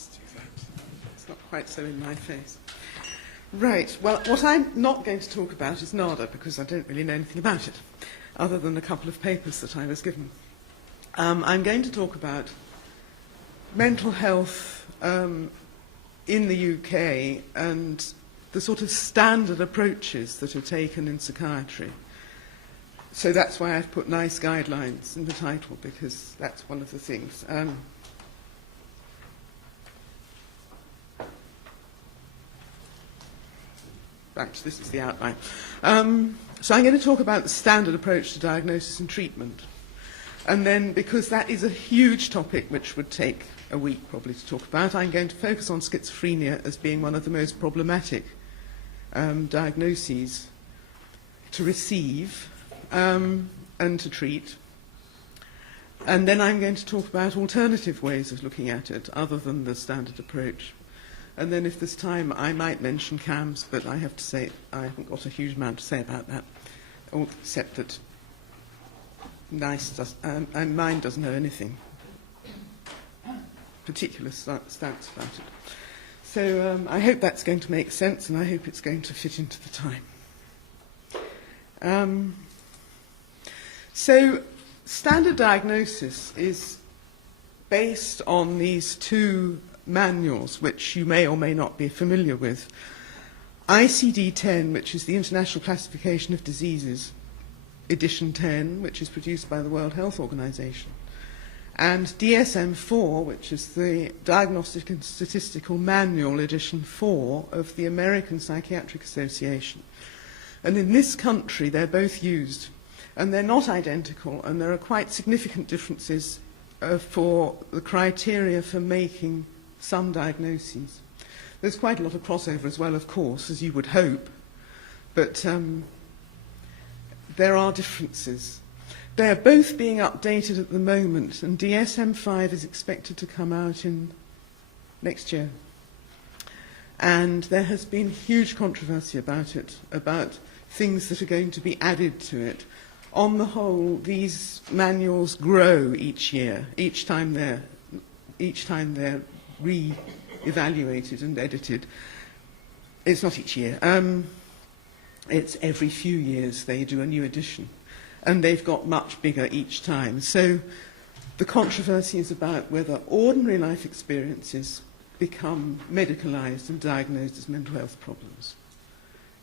just do that. It's not quite so in my face. Right, well, what I'm not going to talk about is NADA, because I don't really know anything about it, other than a couple of papers that I was given. I'm going to talk about mental health in the UK and the sort of standard approaches that are taken in psychiatry. So that's why I've put nice guidelines in the title, because that's one of the things. Right, this is the outline. So I'm going to talk about the standard approach to diagnosis and treatment. And then, because that is a huge topic which would take a week probably to talk about, I'm going to focus on schizophrenia as being one of the most problematic diagnoses to receive and to treat. And then I'm going to talk about alternative ways of looking at it other than the standard approach. And then if there's time, I might mention CAMS, but I have to say I haven't got a huge amount to say about that, except that mine doesn't know anything particular stance about it. So I hope that's going to make sense, and I hope it's going to fit into the time. So standard diagnosis is based on these two manuals, which you may or may not be familiar with. ICD-10, which is the International Classification of Diseases, edition 10, which is produced by the World Health Organization, and DSM-4, which is the Diagnostic and Statistical Manual, edition 4 of the American Psychiatric Association. And in this country, they're both used, and they're not identical, and there are quite significant differences for the criteria for making some diagnoses. There's quite a lot of crossover as well, of course, as you would hope, but there are differences. They are both being updated at the moment, and DSM-5 is expected to come out in next year. And there has been huge controversy about it, about things that are going to be added to it. On the whole, these manuals grow each year, each time they're re-evaluated and edited. It's not each year. It's every few years they do a new edition. And they've got much bigger each time. So the controversy is about whether ordinary life experiences become medicalized and diagnosed as mental health problems.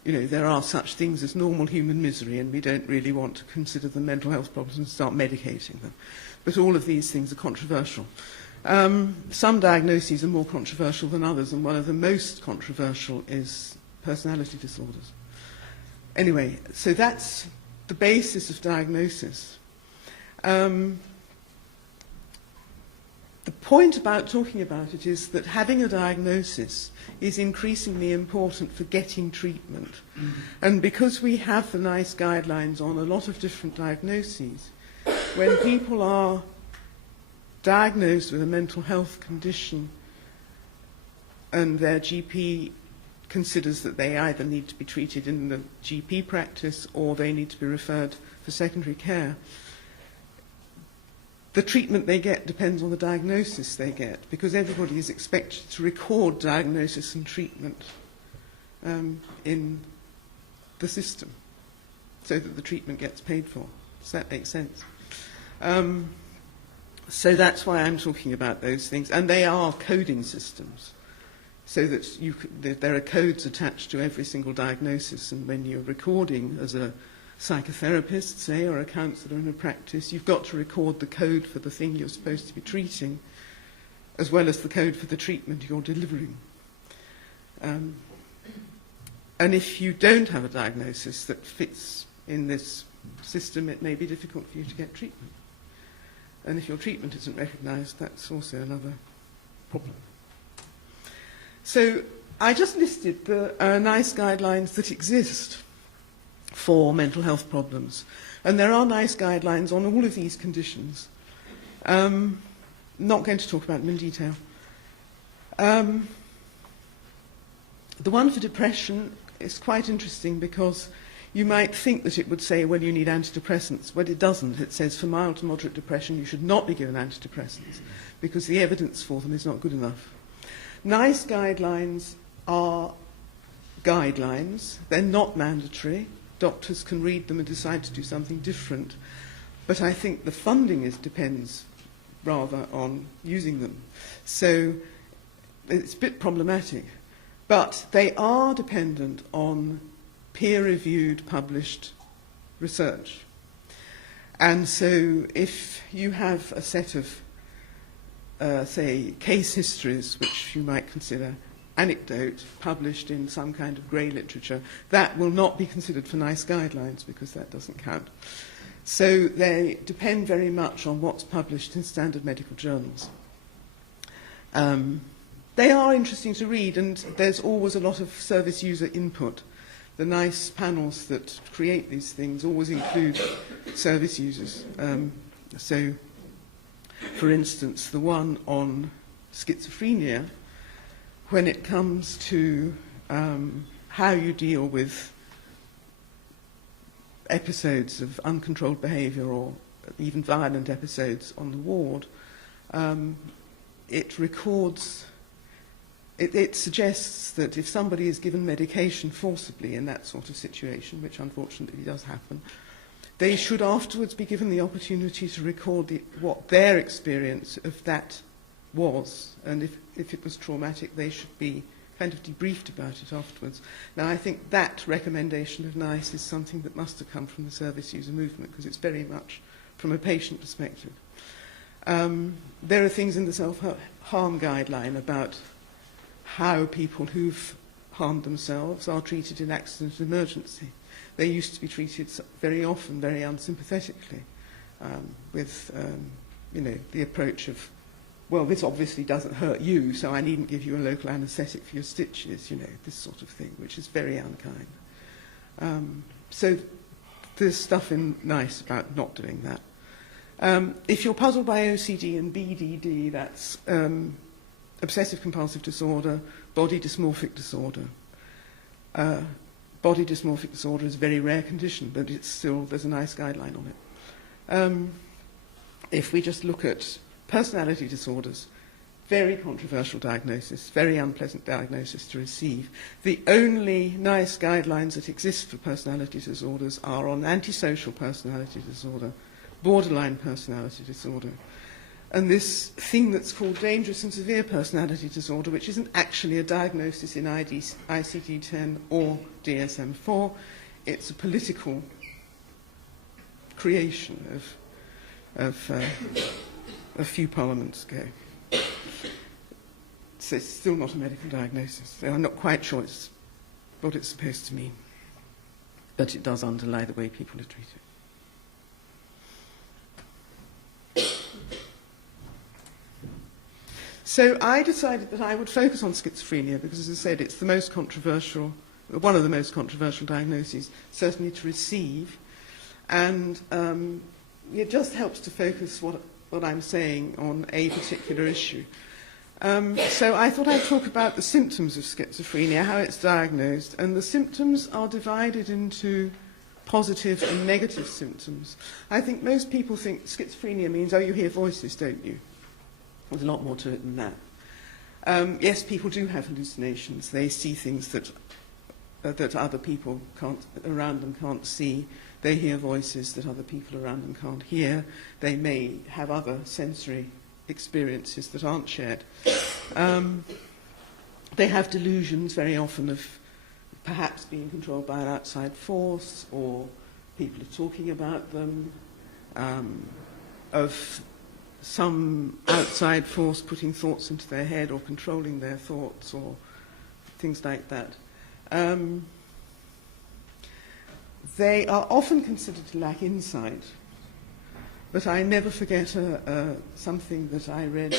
You know, there are such things as normal human misery, and we don't really want to consider them mental health problems and start medicating them. But all of these things are controversial. Some diagnoses are more controversial than others, and one of the most controversial is personality disorders. Anyway, so that's the basis of diagnosis. The point about talking about it is that having a diagnosis is increasingly important for getting treatment. Mm-hmm. And because we have the nice guidelines on a lot of different diagnoses, when people are diagnosed with a mental health condition and their GP considers that they either need to be treated in the GP practice or they need to be referred for secondary care, the treatment they get depends on the diagnosis they get, because everybody is expected to record diagnosis and treatment in the system so that the treatment gets paid for. Does that make sense? So that's why I'm talking about those things. And they are coding systems, so that there are codes attached to every single diagnosis. And when you're recording as a psychotherapist, say, or a counsellor in a practice, you've got to record the code for the thing you're supposed to be treating, as well as the code for the treatment you're delivering. And if you don't have a diagnosis that fits in this system, it may be difficult for you to get treatment. And if your treatment isn't recognised, that's also another problem. So I just listed the nice guidelines that exist for mental health problems. And there are nice guidelines on all of these conditions. Not going to talk about them in detail. The one for depression is quite interesting because you might think that it would say, well, you need antidepressants. But it doesn't. It says for mild to moderate depression, you should not be given antidepressants because the evidence for them is not good enough. NICE guidelines are guidelines. They're not mandatory. Doctors can read them and decide to do something different. But I think the funding depends rather on using them. So it's a bit problematic. But they are dependent on peer-reviewed, published research. And so if you have a set of, say, case histories, which you might consider anecdote, published in some kind of grey literature, that will not be considered for NICE guidelines because that doesn't count. So they depend very much on what's published in standard medical journals. They are interesting to read, and there's always a lot of service user input. The NICE panels that create these things always include service users. So, for instance, the one on schizophrenia, when it comes to how you deal with episodes of uncontrolled behaviour or even violent episodes on the ward, it records. It suggests that if somebody is given medication forcibly in that sort of situation, which unfortunately does happen, they should afterwards be given the opportunity to record what their experience of that was. And if it was traumatic, they should be kind of debriefed about it afterwards. Now, I think that recommendation of NICE is something that must have come from the service user movement, because it's very much from a patient perspective. There are things in the self-harm guideline about how people who've harmed themselves are treated in accident and emergency. They used to be treated very often very unsympathetically with, the approach of, well, this obviously doesn't hurt you, so I needn't give you a local anaesthetic for your stitches, this sort of thing, which is very unkind. So there's stuff in NICE about not doing that. If you're puzzled by OCD and BDD, that's obsessive-compulsive disorder, body dysmorphic disorder. Body dysmorphic disorder is a very rare condition, but there's a NICE guideline on it. If we just look at personality disorders, very controversial diagnosis, very unpleasant diagnosis to receive. The only NICE guidelines that exist for personality disorders are on antisocial personality disorder, borderline personality disorder, and this thing that's called dangerous and severe personality disorder, which isn't actually a diagnosis in ICD-10 or DSM-4. It's a political creation of a few parliaments ago. So it's still not a medical diagnosis. I'm not quite sure it's what it's supposed to mean, but it does underlie the way people are treated. So I decided that I would focus on schizophrenia because, as I said, it's the most controversial, one of the most controversial diagnoses, certainly to receive. And it just helps to focus what I'm saying on a particular issue. So I thought I'd talk about the symptoms of schizophrenia, how it's diagnosed. And the symptoms are divided into positive and negative symptoms. I think most people think schizophrenia means, oh, you hear voices, don't you? There's a lot more to it than that. Yes, people do have hallucinations. They see things that other people around them can't see. They hear voices that other people around them can't hear. They may have other sensory experiences that aren't shared. They have delusions very often of perhaps being controlled by an outside force, or people are talking about them, of some outside force putting thoughts into their head or controlling their thoughts or things like that. They are often considered to lack insight, but I never forget something that I read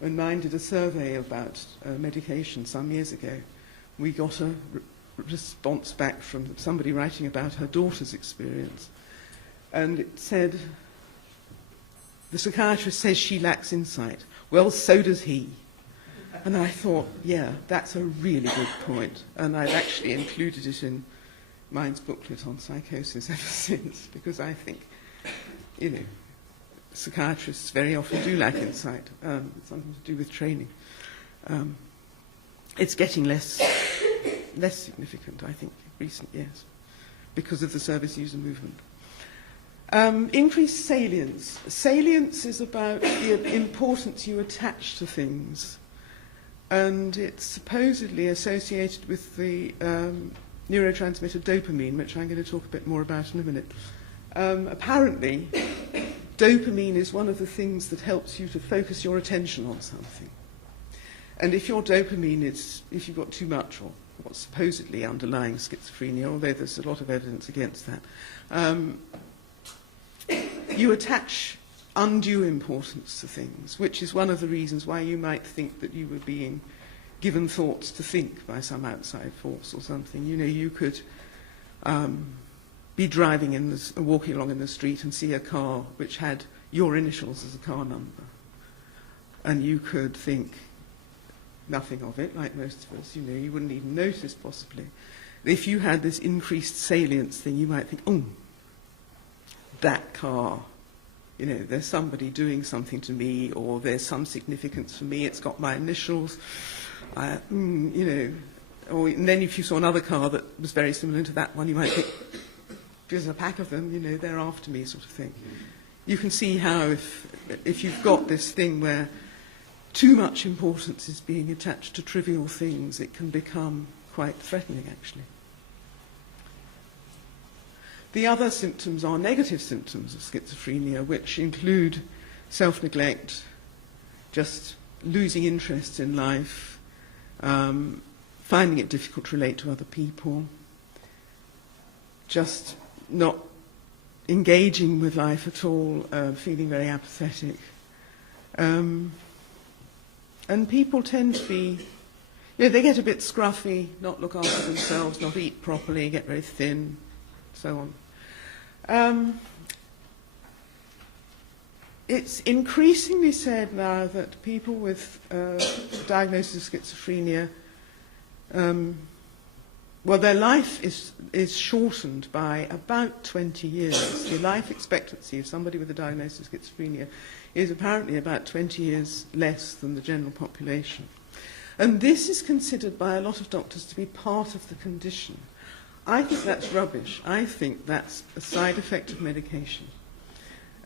when mine did a survey about medication some years ago. We got a response back from somebody writing about her daughter's experience, and it said, the psychiatrist says she lacks insight. Well, so does he. And I thought, yeah, that's a really good point. And I've actually included it in mine's booklet on psychosis ever since, because I think, psychiatrists very often do lack insight. It's something to do with training. it's getting less significant, I think, in recent years because of the service user movement. Increased salience. Salience is about the importance you attach to things. And it's supposedly associated with the neurotransmitter dopamine, which I'm going to talk a bit more about in a minute. Apparently, dopamine is one of the things that helps you to focus your attention on something. And if your dopamine if you've got too much, or what's supposedly underlying schizophrenia, although there's a lot of evidence against that, you attach undue importance to things, which is one of the reasons why you might think that you were being given thoughts to think by some outside force or something. You know, you could be driving walking along in the street and see a car which had your initials as a car number, and you could think nothing of it, like most of us. You know, you wouldn't even notice possibly. If you had this increased salience thing, you might think, oh, that car, you know, there's somebody doing something to me, or there's some significance for me, it's got my initials, you know. And then if you saw another car that was very similar to that one, you might think, there's a pack of them, you know, they're after me, sort of thing. You can see how if you've got this thing where too much importance is being attached to trivial things, it can become quite threatening, actually. The other symptoms are negative symptoms of schizophrenia, which include self-neglect, just losing interest in life, finding it difficult to relate to other people, just not engaging with life at all, feeling very apathetic. And people tend to be, you know, they get a bit scruffy, not look after themselves, not eat properly, get very thin, so on. It's increasingly said now that people with diagnosis of schizophrenia, well, their life is shortened by about 20 years. The life expectancy of somebody with a diagnosis of schizophrenia is apparently about 20 years less than the general population. And this is considered by a lot of doctors to be part of the condition. I think that's rubbish. I think that's a side effect of medication.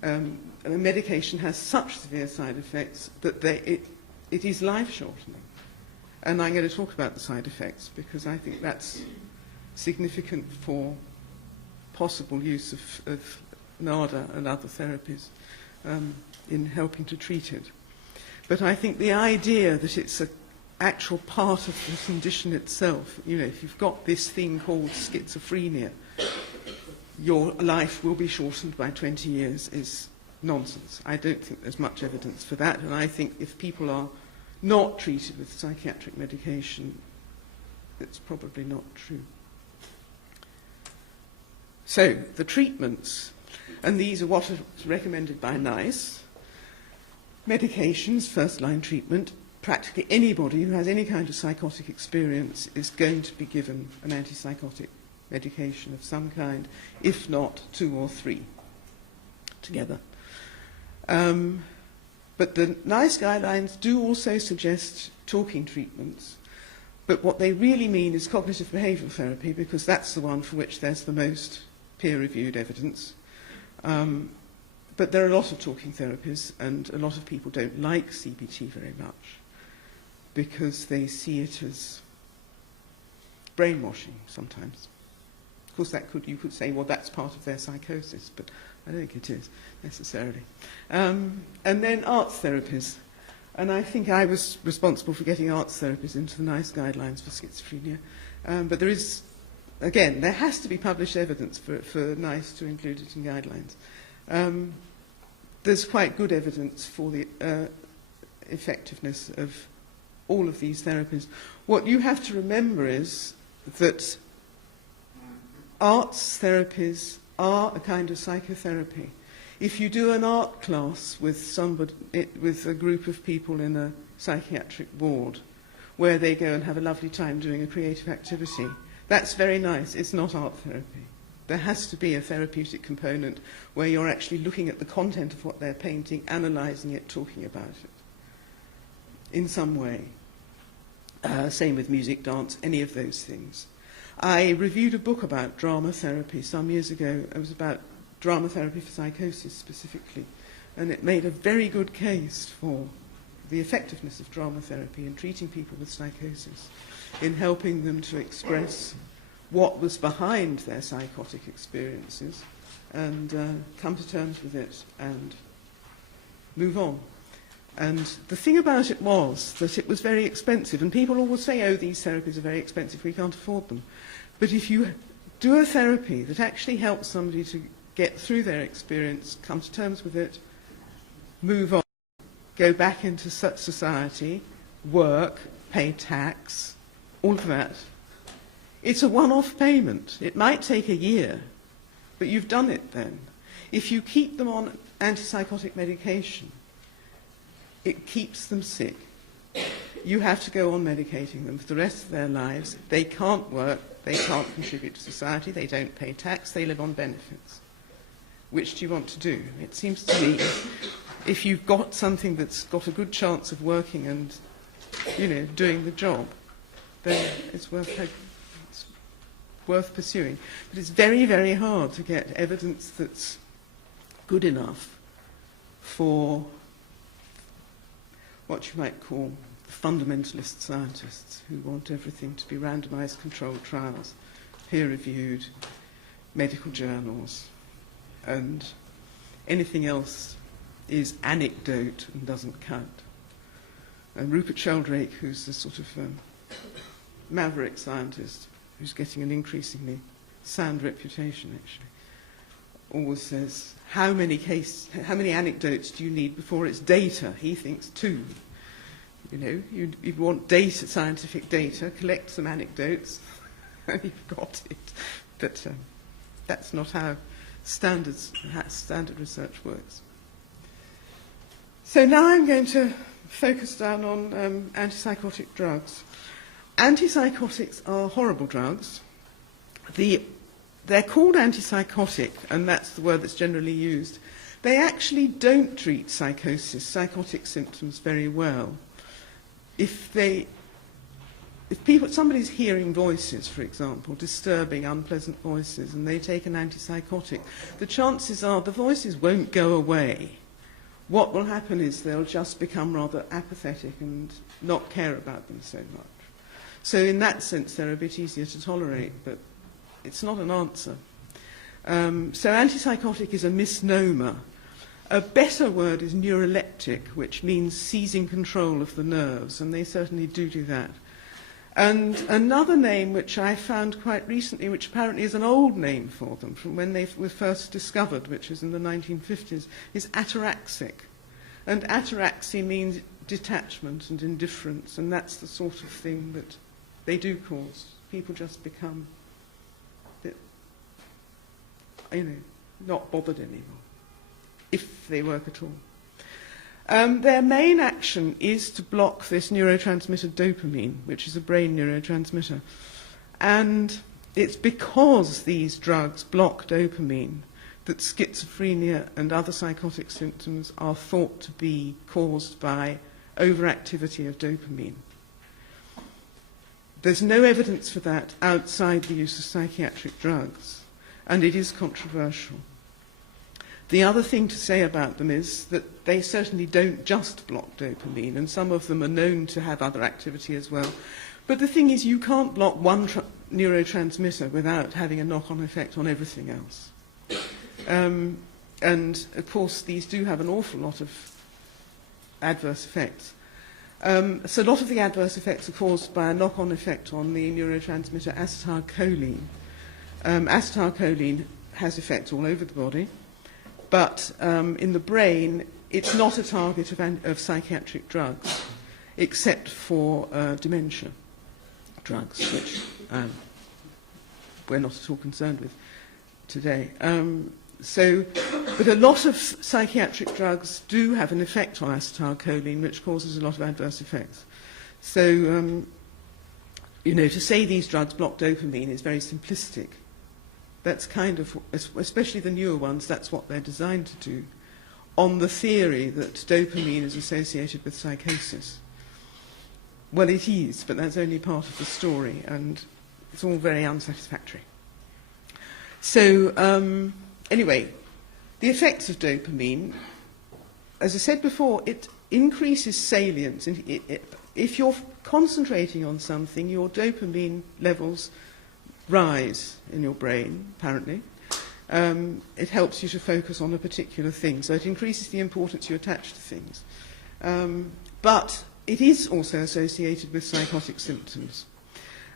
And medication has such severe side effects that it is life-shortening. And I'm going to talk about the side effects because I think that's significant for possible use of NADA and other therapies in helping to treat it. But I think the idea that it's an actual part of the condition itself, you know, if you've got this thing called schizophrenia, your life will be shortened by 20 years is nonsense. I don't think there's much evidence for that, and I think if people are not treated with psychiatric medication, it's probably not true. So, the treatments, and these are what are recommended by NICE. Medications, first-line treatment. Practically anybody who has any kind of psychotic experience is going to be given an antipsychotic medication of some kind, if not 2 or 3 together. But the NICE guidelines do also suggest talking treatments, but what they really mean is cognitive behavioural therapy, because that's the one for which there's the most peer-reviewed evidence. But there are a lot of talking therapies, and a lot of people don't like CBT very much because they see it as brainwashing sometimes. Of course, you could say, well, that's part of their psychosis, but I don't think it is necessarily. And then arts therapies. And I think I was responsible for getting arts therapies into the NICE guidelines for schizophrenia. But there is, again, there has to be published evidence for NICE to include it in guidelines. There's quite good evidence for the effectiveness of all of these therapies. What you have to remember is that arts therapies are a kind of psychotherapy. If you do an art class with a group of people in a psychiatric ward where they go and have a lovely time doing a creative activity, that's very nice. It's not art therapy. There has to be a therapeutic component where you're actually looking at the content of what they're painting, analysing it, talking about it in some way. Same with music, dance, any of those things. I reviewed a book about drama therapy some years ago. It was about drama therapy for psychosis specifically, and it made a very good case for the effectiveness of drama therapy in treating people with psychosis, in helping them to express what was behind their psychotic experiences and come to terms with it and move on. And the thing about it was that it was very expensive, and people always say, oh, these therapies are very expensive, we can't afford them. But if you do a therapy that actually helps somebody to get through their experience, come to terms with it, move on, go back into society, work, pay tax, all of that, it's a one-off payment. It might take a year, but you've done it then. If you keep them on antipsychotic medication, it keeps them sick. You have to go on medicating them for the rest of their lives. They can't work, they can't contribute to society, they don't pay tax, they live on benefits. Which do you want to do? It seems to me if you've got something that's got a good chance of working and, doing the job, then it's worth pursuing. But it's very, very hard to get evidence that's good enough for what you might call fundamentalist scientists who want everything to be randomized controlled trials, peer-reviewed, medical journals, and anything else is anecdote and doesn't count. And Rupert Sheldrake, who's a sort of maverick scientist who's getting an increasingly sound reputation, actually, always says, how many anecdotes do you need before it's data? He thinks 2. You want data, scientific data, collect some anecdotes, and you've got it. But that's not how standard research works. So now I'm going to focus down on antipsychotic drugs. Antipsychotics are horrible drugs. They're called antipsychotic, and that's the word that's generally used. They actually don't treat psychotic symptoms very well. If somebody's hearing voices, for example, disturbing, unpleasant voices, and they take an antipsychotic, the chances are the voices won't go away. What will happen is they'll just become rather apathetic and not care about them so much. So in that sense, they're a bit easier to tolerate, but it's not an answer. So antipsychotic is a misnomer. A better word is neuroleptic, which means seizing control of the nerves, and they certainly do that. And another name which I found quite recently, which apparently is an old name for them, from when they were first discovered, which was in the 1950s, is ataraxic. And ataraxy means detachment and indifference, and that's the sort of thing that they do cause. People just become, not bothered anymore, if they work at all. Their main action is to block this neurotransmitter dopamine, which is a brain neurotransmitter. And it's because these drugs block dopamine that schizophrenia and other psychotic symptoms are thought to be caused by overactivity of dopamine. There's no evidence for that outside the use of psychiatric drugs, and it is controversial. The other thing to say about them is that they certainly don't just block dopamine, and some of them are known to have other activity as well. But the thing is, you can't block one neurotransmitter without having a knock-on effect on everything else. And, of course, these do have an awful lot of adverse effects. So a lot of the adverse effects are caused by a knock-on effect on the neurotransmitter acetylcholine. Acetylcholine has effects all over the body. But in the brain, it's not a target of psychiatric drugs, except for dementia drugs, which we're not at all concerned with today. But a lot of psychiatric drugs do have an effect on acetylcholine, which causes a lot of adverse effects. So, to say these drugs block dopamine is very simplistic. That's kind of, especially the newer ones, that's what they're designed to do, on the theory that dopamine is associated with psychosis. Well, it is, but that's only part of the story, and it's all very unsatisfactory. So, anyway, the effects of dopamine, as I said before, it increases salience. If you're concentrating on something, your dopamine levels rise in your brain, apparently. It helps you to focus on a particular thing, so it increases the importance you attach to things. But it is also associated with psychotic symptoms,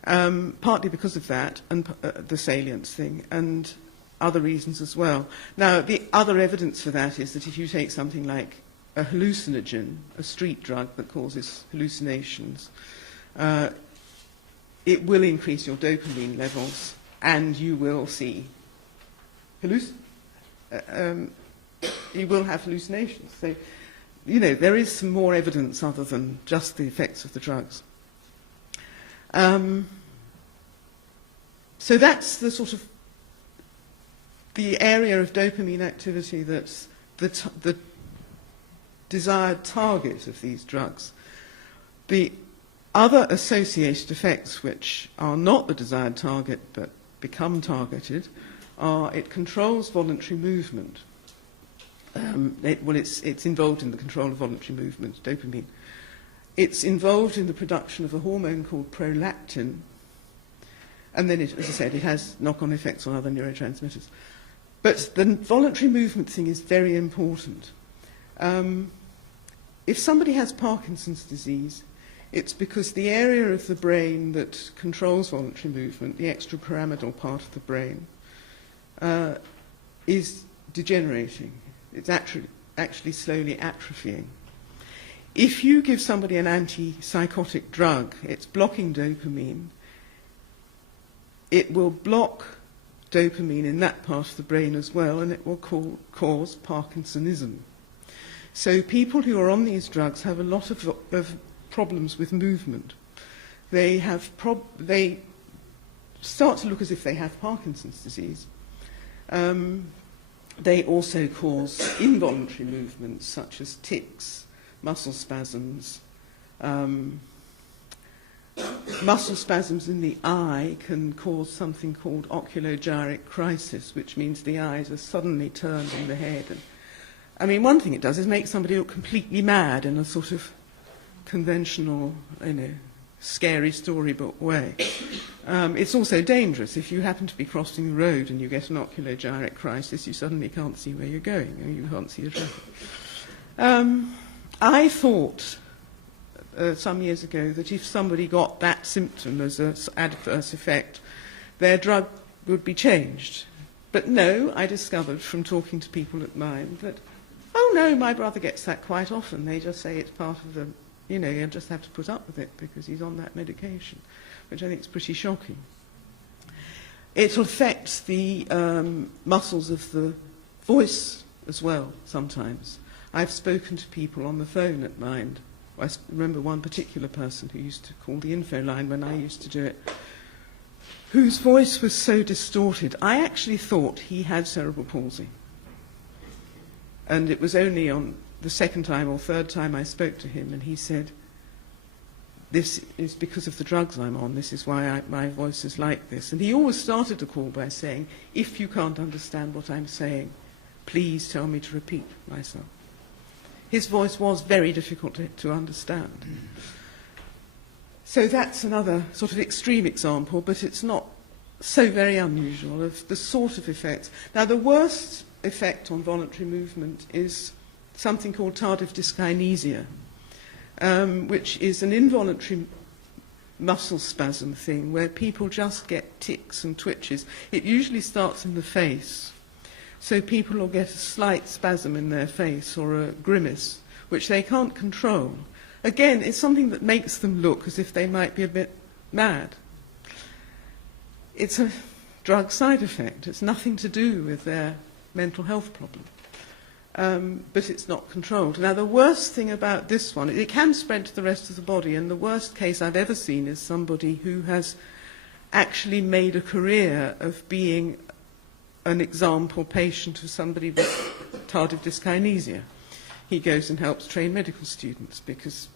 partly because of that, and the salience thing, and other reasons as well. Now, the other evidence for that is that if you take something like a hallucinogen, a street drug that causes hallucinations, it will increase your dopamine levels, and you will see you will have hallucinations. So, there is some more evidence other than just the effects of the drugs. So that's the sort of the area of dopamine activity that's the desired target of these drugs. The other associated effects, which are not the desired target but become targeted, are it controls voluntary movement. It's involved in the control of voluntary movement, dopamine. It's involved in the production of a hormone called prolactin, and then, as I said, it has knock-on effects on other neurotransmitters. But the voluntary movement thing is very important. If somebody has Parkinson's disease, it's because the area of the brain that controls voluntary movement, the extrapyramidal part of the brain, is degenerating. It's actually slowly atrophying. If you give somebody an antipsychotic drug, it's blocking dopamine, it will block dopamine in that part of the brain as well, and it will cause Parkinsonism. So people who are on these drugs have a lot of problems with movement. They start to look as if they have Parkinson's disease. They also cause involuntary movements such as tics, muscle spasms. Muscle spasms in the eye can cause something called oculogyric crisis, which means the eyes are suddenly turned in the head. And, one thing it does is make somebody look completely mad in a sort of conventional, scary storybook way. It's also dangerous. If you happen to be crossing the road and you get an oculogyric crisis, you suddenly can't see where you're going, and you can't see the traffic. I thought some years ago that if somebody got that symptom as an adverse effect, their drug would be changed. But no, I discovered from talking to people at mine that, oh no, my brother gets that quite often. They just say it's part of the, you just have to put up with it because he's on that medication, which I think is pretty shocking. It affects the muscles of the voice as well sometimes. I've spoken to people on the phone at Mind. I remember one particular person who used to call the info line when I used to do it, whose voice was so distorted. I actually thought he had cerebral palsy. And it was only on the second time or third time I spoke to him, and he said, this is because of the drugs I'm on. This is why my voice is like this. And he always started the call by saying, if you can't understand what I'm saying, please tell me to repeat myself. His voice was very difficult to understand. So that's another sort of extreme example, but it's not so very unusual of the sort of effects. Now, the worst effect on voluntary movement is something called tardive dyskinesia, which is an involuntary muscle spasm thing where people just get tics and twitches. It usually starts in the face. So people will get a slight spasm in their face or a grimace, which they can't control. Again, it's something that makes them look as if they might be a bit mad. It's a drug side effect. It's nothing to do with their mental health problem. But it's not controlled. Now, the worst thing about this one, it can spread to the rest of the body, and the worst case I've ever seen is somebody who has actually made a career of being an example patient of somebody with tardive dyskinesia. He goes and helps train medical students because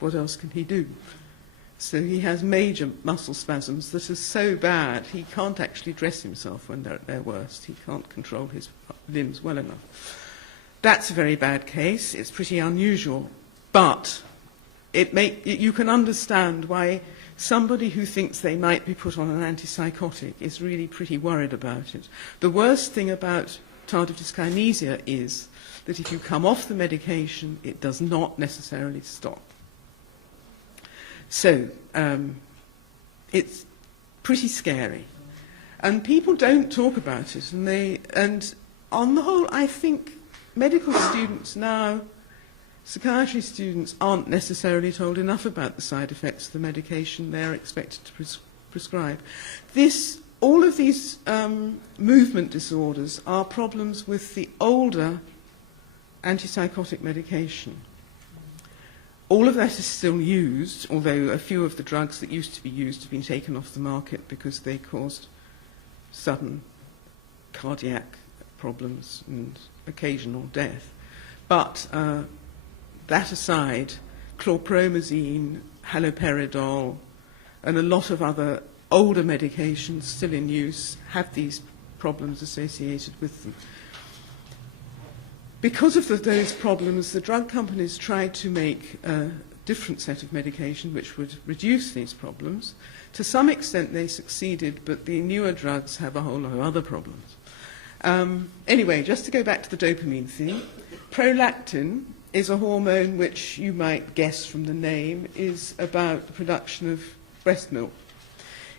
what else can he do? So he has major muscle spasms that are so bad he can't actually dress himself when they're at their worst. He can't control his limbs well enough. That's a very bad case. It's pretty unusual. But you can understand why somebody who thinks they might be put on an antipsychotic is really pretty worried about it. The worst thing about tardive dyskinesia is that if you come off the medication, it does not necessarily stop. So it's pretty scary. And people don't talk about it. And on the whole, I think medical students now, psychiatry students, aren't necessarily told enough about the side effects of the medication they're expected to prescribe. All of these movement disorders are problems with the older antipsychotic medication. All of that is still used, although a few of the drugs that used to be used have been taken off the market because they caused sudden cardiac problems and occasional death. But that aside, chlorpromazine, haloperidol, and a lot of other older medications still in use have these problems associated with them. Because of those problems, the drug companies tried to make a different set of medication which would reduce these problems. To some extent they succeeded, but the newer drugs have a whole lot of other problems. Anyway, just to go back to the dopamine thing, prolactin is a hormone which you might guess from the name is about the production of breast milk.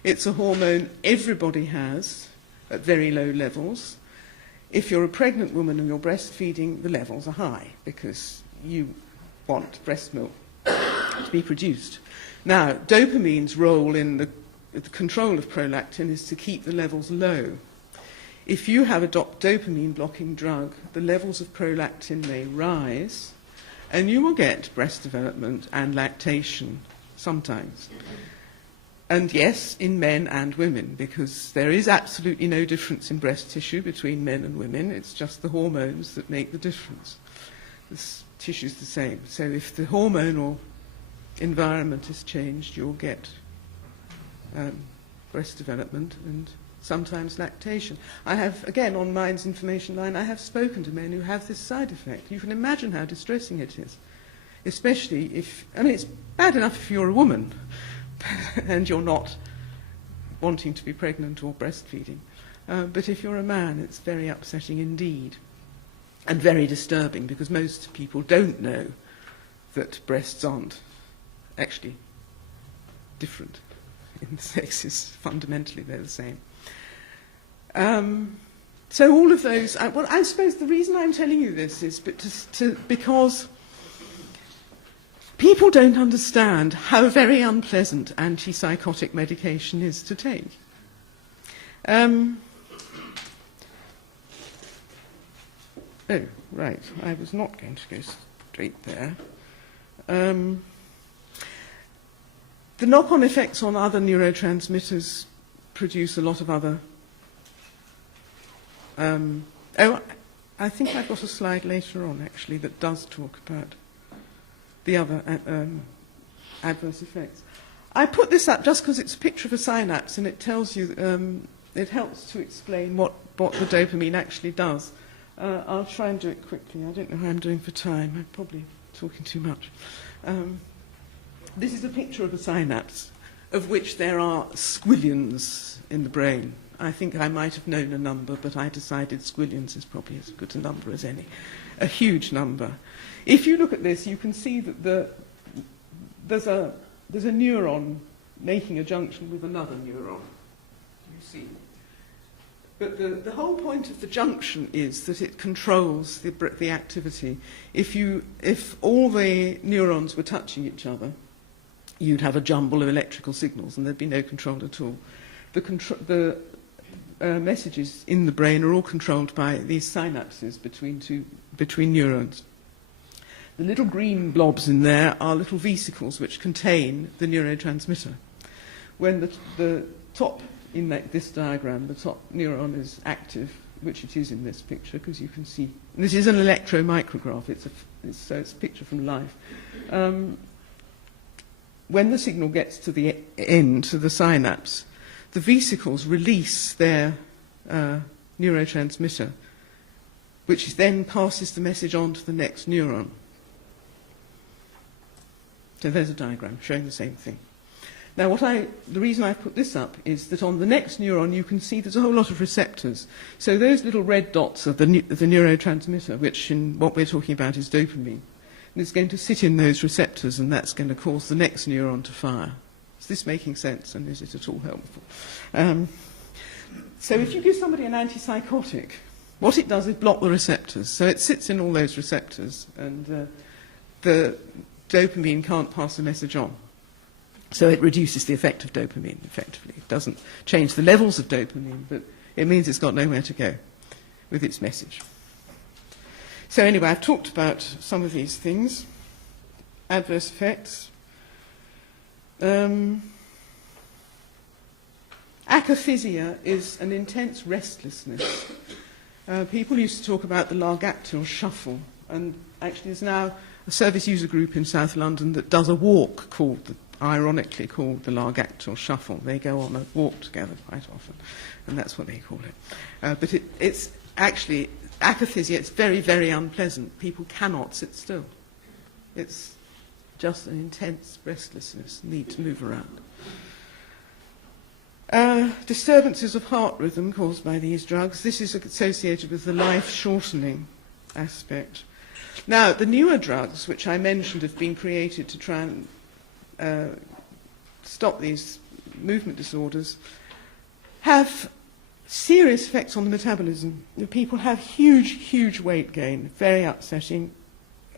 It's a hormone everybody has at very low levels. If you're a pregnant woman and you're breastfeeding, the levels are high because you want breast milk to be produced. Now, dopamine's role in the control of prolactin is to keep the levels low. If you have a dopamine-blocking drug, the levels of prolactin may rise, and you will get breast development and lactation sometimes. And yes, in men and women, because there is absolutely no difference in breast tissue between men and women. It's just the hormones that make the difference. This tissue's the same. So if the hormonal environment is changed, you'll get breast development and sometimes lactation. I have, again, on Mind's information line, I have spoken to men who have this side effect. You can imagine how distressing it is, especially if, I mean, it's bad enough if you're a woman and you're not wanting to be pregnant or breastfeeding. But if you're a man, it's very upsetting indeed and very disturbing because most people don't know that breasts aren't actually different in sexes. Fundamentally, they're the same. So all of those, well, I suppose the reason I'm telling you this is because people don't understand how very unpleasant antipsychotic medication is to take. Oh, right, I was not going to go straight there. The knock-on effects on other neurotransmitters produce a lot of other... I think I've got a slide later on, actually, that does talk about the other adverse effects. I put this up just because it's a picture of a synapse and it tells you, it helps to explain what the dopamine actually does. I'll try and do it quickly. I don't know how I'm doing for time. I'm probably talking too much. This is a picture of a synapse, of which there are squillions in the brain. I think I might have known a number, but I decided squillions is probably as good a number as any. A huge number. If you look at this, you can see that there's a neuron making a junction with another neuron. You see. But the whole point of the junction is that it controls the activity. If all the neurons were touching each other, you'd have a jumble of electrical signals and there'd be no control at all. The messages in the brain are all controlled by these synapses between neurons. The little green blobs in there are little vesicles which contain the neurotransmitter. When the top, in this diagram, the top neuron is active, which it is in this picture, because you can see, this is an electromicrograph, so it's a picture from life. when the signal gets to the end, to the synapse, the vesicles release their neurotransmitter, which then passes the message on to the next neuron. So there's a diagram showing the same thing. Now, the reason I've put this up is that on the next neuron you can see there's a whole lot of receptors. So those little red dots are the neurotransmitter, which in what we're talking about is dopamine. And it's going to sit in those receptors, and that's going to cause the next neuron to fire. Is this making sense, and is it at all helpful? So if you give somebody an antipsychotic, what it does is block the receptors. So it sits in all those receptors, and the dopamine can't pass the message on. So it reduces the effect of dopamine, effectively. It doesn't change the levels of dopamine, but it means it's got nowhere to go with its message. So anyway, I've talked about some of these things. Adverse effects. Akaphysia is an intense restlessness. People used to talk about the largactyl shuffle, and actually there's now a service user group in South London that does a walk ironically called the largactyl shuffle. They go on a walk together quite often, and that's what they call it. But it's actually, akaphysia, it's very, very unpleasant. People cannot sit still. It's just an intense restlessness, need to move around. Disturbances of heart rhythm caused by these drugs. This is associated with the life-shortening aspect. Now, the newer drugs, which I mentioned, have been created to try and stop these movement disorders, have serious effects on the metabolism. The people have huge weight gain, very upsetting,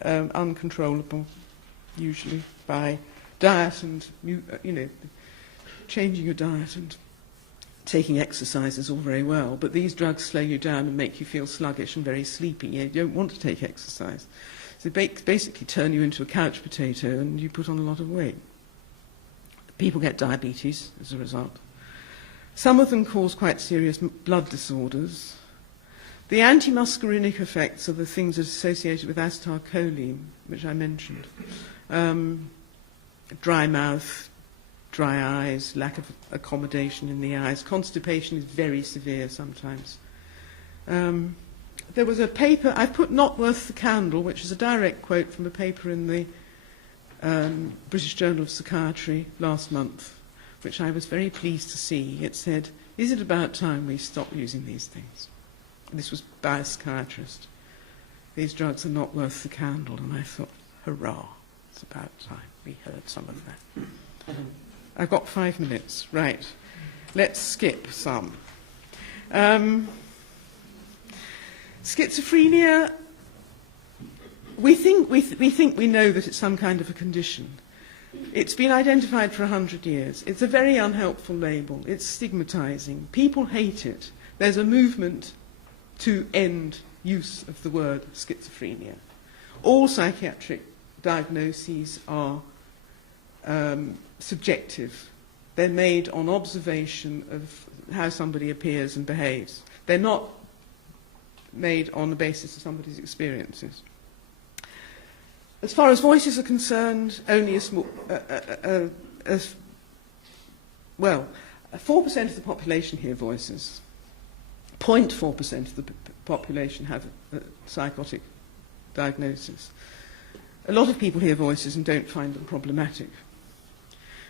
uncontrollable, usually by diet and, changing your diet and taking exercise is all very well, but these drugs slow you down and make you feel sluggish and very sleepy. You don't want to take exercise. So they basically turn you into a couch potato and you put on a lot of weight. People get diabetes as a result. Some of them cause quite serious blood disorders. The antimuscarinic effects are the things that are associated with acetylcholine, which I mentioned. Dry mouth, dry eyes, lack of accommodation in the eyes. Constipation is very severe sometimes. There was a paper, I put "Not Worth the Candle," which is a direct quote from a paper in the British Journal of Psychiatry last month, which I was very pleased to see. It said, "Is it about time we stop using these things?" This was by a psychiatrist. These drugs are not worth the candle. And I thought, hurrah, it's about time we heard some of that. I've got 5 minutes. Right. Let's skip some. Schizophrenia, we think we know that it's some kind of a condition. It's been identified for 100 years. It's a very unhelpful label. It's stigmatizing. People hate it. There's a movement to end use of the word schizophrenia. All psychiatric diagnoses are subjective. They're made on observation of how somebody appears and behaves. They're not made on the basis of somebody's experiences. As far as voices are concerned, only a small, 4% of the population hear voices. 0.4% of the population have a psychotic diagnosis. A lot of people hear voices and don't find them problematic.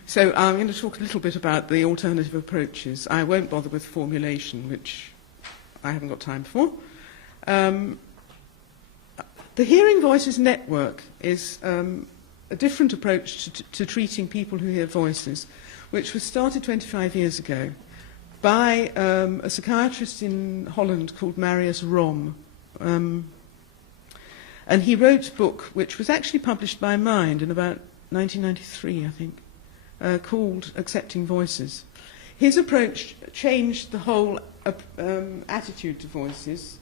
So I'm going to talk a little bit about the alternative approaches. I won't bother with formulation, which I haven't got time for. The Hearing Voices Network is a different approach to treating people who hear voices, which was started 25 years ago by a psychiatrist in Holland called Marius Rom. And he wrote a book which was actually published by Mind in about 1993, I think, called Accepting Voices. His approach changed the whole attitude to voices,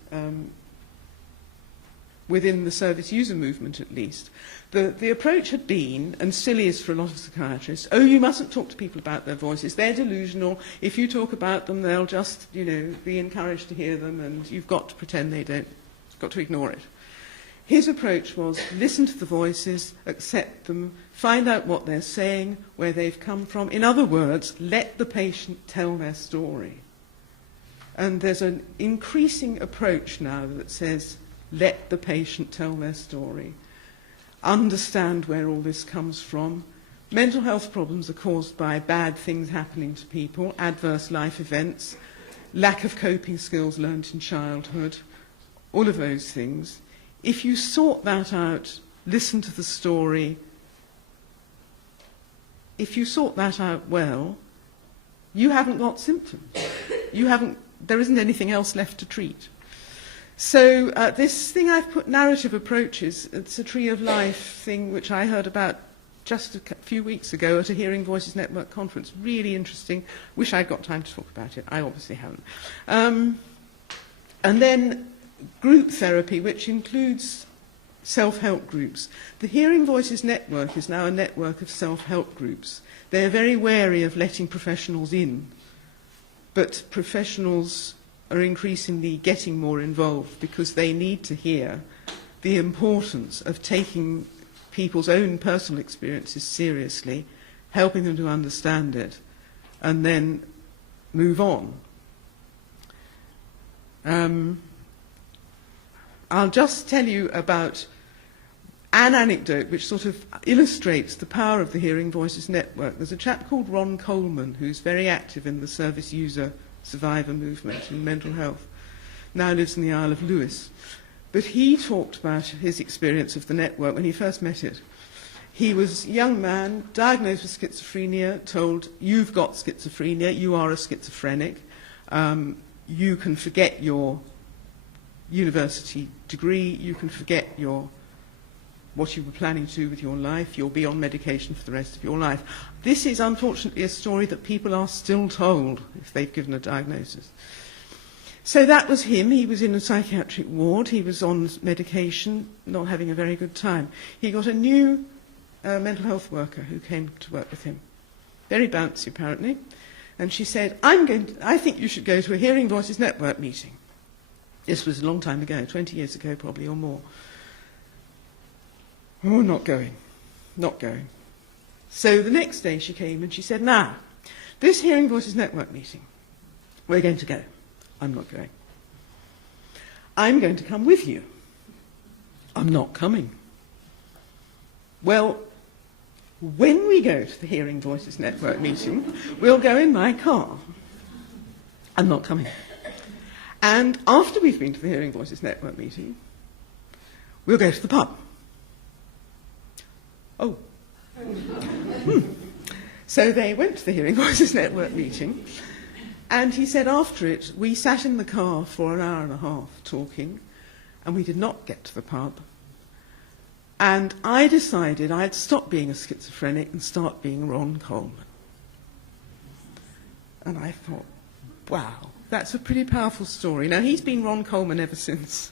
within the service user movement at least. The approach had been, and still is for a lot of psychiatrists, you mustn't talk to people about their voices, they're delusional, if you talk about them they'll just, be encouraged to hear them, and you've got to pretend they don't, you've got to ignore it. His approach was listen to the voices, accept them, find out what they're saying, where they've come from. In other words, let the patient tell their story. And there's an increasing approach now that says, let the patient tell their story. Understand where all this comes from. Mental health problems are caused by bad things happening to people, adverse life events, lack of coping skills learnt in childhood, all of those things. If you sort that out, listen to the story, if you sort that out well, you haven't got symptoms. There isn't anything else left to treat. So this thing I've put, narrative approaches, it's a Tree of Life thing which I heard about just a few weeks ago at a Hearing Voices Network conference. Really interesting. Wish I'd got time to talk about it. I obviously haven't. And then group therapy, which includes self-help groups. The Hearing Voices Network is now a network of self-help groups. They're very wary of letting professionals in, but professionals are increasingly getting more involved because they need to hear the importance of taking people's own personal experiences seriously, helping them to understand it, and then move on. I'll just tell you about an anecdote which sort of illustrates the power of the Hearing Voices Network. There's a chap called Ron Coleman who's very active in the service user survivor movement in mental health, now lives in the Isle of Lewis. But he talked about his experience of the network when he first met it. He was a young man, diagnosed with schizophrenia, told, you've got schizophrenia, you are a schizophrenic, you can forget your university degree, you can forget what you were planning to do with your life, you'll be on medication for the rest of your life. This is unfortunately a story that people are still told if they've given a diagnosis. So that was him. He was in a psychiatric ward. He was on medication, not having a very good time. He got a new mental health worker who came to work with him. Very bouncy, apparently. And she said, I think you should go to a Hearing Voices Network meeting. This was a long time ago, 20 years ago probably or more. Oh, not going. Not going. So the next day she came and she said, now, this Hearing Voices Network meeting, we're going to go. I'm not going. I'm going to come with you. I'm not coming. Well, when we go to the Hearing Voices Network meeting, we'll go in my car. I'm not coming. And after we've been to the Hearing Voices Network meeting, we'll go to the pub. Oh. So they went to the Hearing Voices Network meeting, and he said after it, we sat in the car for an hour and a half talking, and we did not get to the pub. And I decided I'd stop being a schizophrenic and start being Ron Coleman. And I thought, wow, that's a pretty powerful story. Now, he's been Ron Coleman ever since.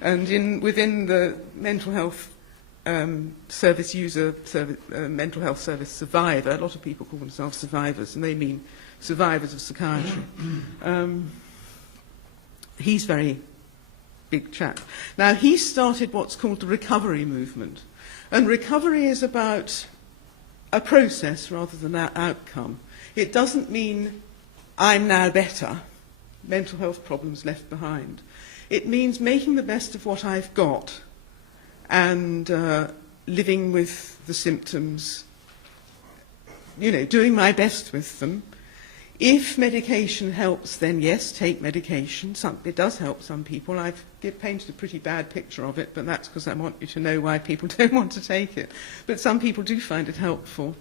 And within the mental health service user, mental health service survivor, a lot of people call themselves survivors, and they mean survivors of psychiatry. He's very big chap. Now, he started what's called the recovery movement. And recovery is about a process rather than an outcome. It doesn't mean I'm now better, mental health problems left behind. It means making the best of what I've got and living with the symptoms, doing my best with them. If medication helps, then yes, take medication. It does help some people. I've painted a pretty bad picture of it, but that's because I want you to know why people don't want to take it. But some people do find it helpful.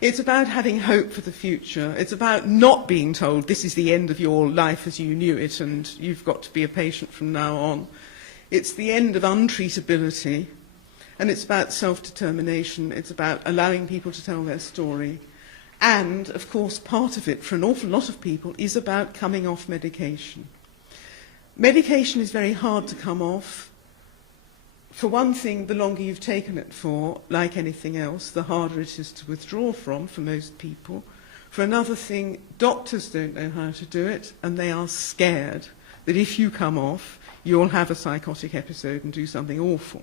It's about having hope for the future. It's about not being told this is the end of your life as you knew it and you've got to be a patient from now on. It's the end of untreatability, and it's about self-determination. It's about allowing people to tell their story. And, of course, part of it, for an awful lot of people, is about coming off medication. Medication is very hard to come off. For one thing, the longer you've taken it for, like anything else, the harder it is to withdraw from for most people. For another thing, doctors don't know how to do it, and they are scared that if you come off, you'll have a psychotic episode and do something awful.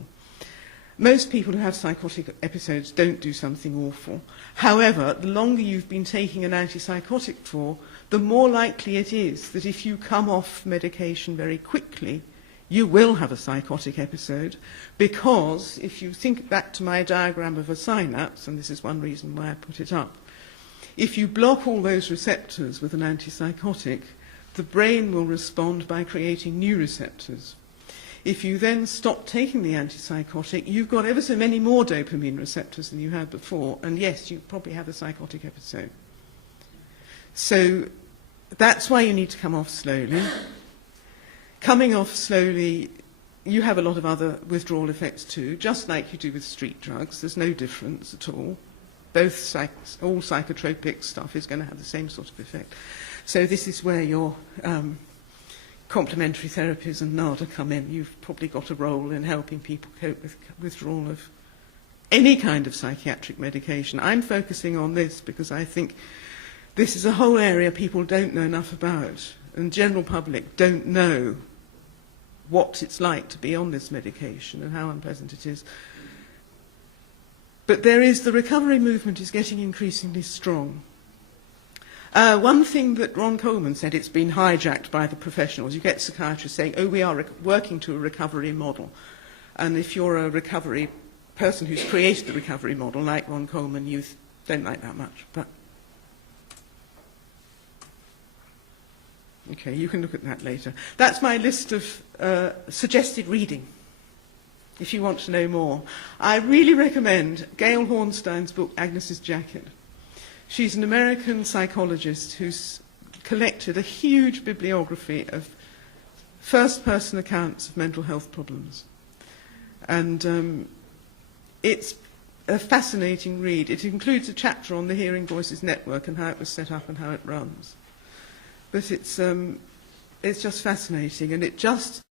Most people who have psychotic episodes don't do something awful. However, the longer you've been taking an antipsychotic for, the more likely it is that if you come off medication very quickly, you will have a psychotic episode, because if you think back to my diagram of a synapse, and this is one reason why I put it up, if you block all those receptors with an antipsychotic, the brain will respond by creating new receptors. If you then stop taking the antipsychotic, you've got ever so many more dopamine receptors than you had before, and yes, you probably have a psychotic episode. So that's why you need to come off slowly. Coming off slowly, you have a lot of other withdrawal effects too, just like you do with street drugs. There's no difference at all. All psychotropic stuff is going to have the same sort of effect. So this is where your complementary therapies and NADA come in. You've probably got a role in helping people cope with withdrawal of any kind of psychiatric medication. I'm focusing on this because I think this is a whole area people don't know enough about, and general public don't know what it's like to be on this medication and how unpleasant it is. But the recovery movement is getting increasingly strong. One thing that Ron Coleman said, it's been hijacked by the professionals. You get psychiatrists saying, oh, we are working to a recovery model. And if you're a recovery person who's created the recovery model, like Ron Coleman, you don't like that much. But okay, you can look at that later. That's my list of suggested reading, if you want to know more. I really recommend Gail Hornstein's book, Agnes's Jacket. She's an American psychologist who's collected a huge bibliography of first-person accounts of mental health problems. And it's a fascinating read. It includes a chapter on the Hearing Voices Network and how it was set up and how it runs. But it's just fascinating, and it just